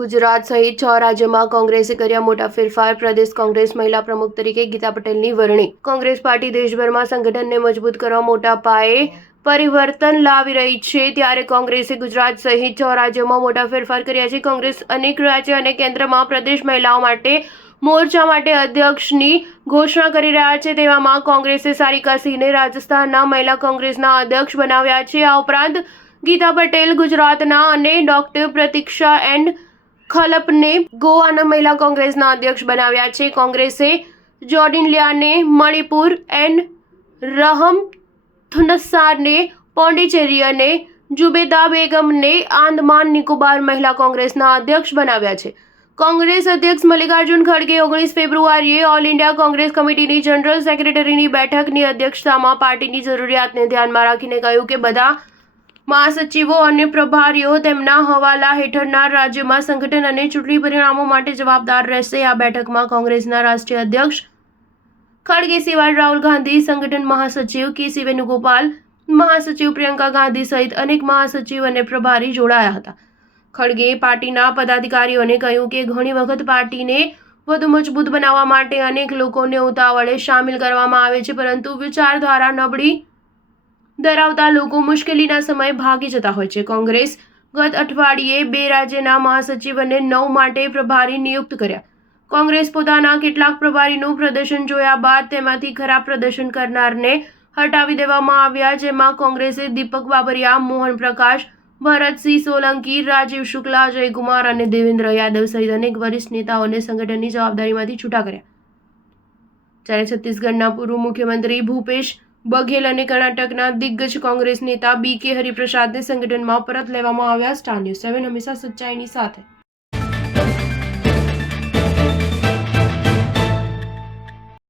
ગુજરાત સહિત 6 રાજ્યોમાં કોંગ્રેસે કર્યા મોટા ફેરફાર. પ્રદેશ કોંગ્રેસ મહિલા પ્રમુખ તરીકે ગીતા પટેલની વરણી. કોંગ્રેસ પાર્ટી દેશભરમાં સંગઠનને મજબૂત કરવા મોટા પાયે પરિવર્તન લાવી રહી છે, ત્યારે કોંગ્રેસે ગુજરાત સહિત 6 રાજ્યોમાં મોટા ફેરફાર કર્યા છે. કોંગ્રેસ અનેક રાજ્ય અને કેન્દ્રમાં પ્રદેશ મહિલાઓ માટે મોરચા માટે અધ્યક્ષની ઘોષણા કરી રહ્યા છે. તેવામાં કોંગ્રેસે સારિકા સિંહને રાજસ્થાનના મહિલા કોંગ્રેસના અધ્યક્ષ બનાવ્યા છે. આ ઉપરાંત ગીતા પટેલ ગુજરાતના અને ડોક્ટર પ્રતીક્ષા એન્ડ ખલપને ગોવાના મહિલા કોંગ્રેસના અધ્યક્ષ બનાવ્યા છે. કોંગ્રેસે જોડિનલિયાને મણિપુર એન રહમથુન્સારને પોંડિચેરી અને જુબેદા બેગમને આંદમાન નિકોબાર મહિલા કોંગ્રેસના અધ્યક્ષ બનાવ્યા છે. કોંગ્રેસ અધ્યક્ષ મલ્લિકાર્જુન ખડગે 19 ફેબ્રુઆરીએ ઓલ ઇન્ડિયા કોંગ્રેસ કમિટીની જનરલ સેક્રેટરીની બેઠકની અધ્યક્ષતામાં પાર્ટીની જરૂરિયાતને ધ્યાનમાં રાખીને કહ્યું કે બધા મહાસચિવો અને પ્રભારીઓ તેમના હવાલા હેઠળના રાજ્યમાં સંગઠન અને ચૂંટણી પરિણામો માટે જવાબદાર રહેશે. આ બેઠકમાં કોંગ્રેસના રાષ્ટ્રીય અધ્યક્ષ ખડગે સિવાય રાહુલ ગાંધી, સંગઠન મહાસચિવ કે.સી. વેણુગોપાલ, મહાસચિવ પ્રિયંકા ગાંધી સહિત અનેક મહાસચિવ અને પ્રભારી જોડાયા હતા. ખડગેએ પાર્ટીના પદાધિકારીઓને કહ્યું કે ઘણી વખત પાર્ટીને વધુ મજબૂત બનાવવા માટે અનેક લોકોને ઉતાવળે સામેલ કરવામાં આવે છે, પરંતુ વિચારધારા નબળી ધરાવતા લોકો મુશ્કેલીના સમયે ભાગી જતા હોય છે. કોંગ્રેસ ગત અઠવાડિયે 2 રાજ્યના મહાસચિવ અને 9 માટે પ્રભારી નિયુક્ત કર્યા. કોંગ્રેસ પોતાના કેટલાક પ્રભારીનું પ્રદર્શન જોયા બાદ તેમાંથી ખરાબ પ્રદર્શન કરનારને હટાવી દેવામાં આવ્યા, જેમાં કોંગ્રેસે દીપક બાબરિયા, મોહન પ્રકાશ, ભરતસિંહ સોલંકી, રાજીવ શુક્લા, જયકુમાર અને દેવેન્દ્ર યાદવ સહિત અનેક વરિષ્ઠ નેતાઓને સંગઠનની જવાબદારીમાંથી છૂટા કર્યા. જ્યારે છત્તીસગઢના પૂર્વ મુખ્યમંત્રી ભૂપેશ બઘેલ અને કર્ણાટકના દિગ્ગજ કોંગ્રેસ નેતા બી.કે. હરિપ્રસાદને સંગઠનમાં પરત લેવામાં આવ્યા. સ્ટાર ન્યૂઝ 7 હંમેશા સચ્ચાઈની સાથે.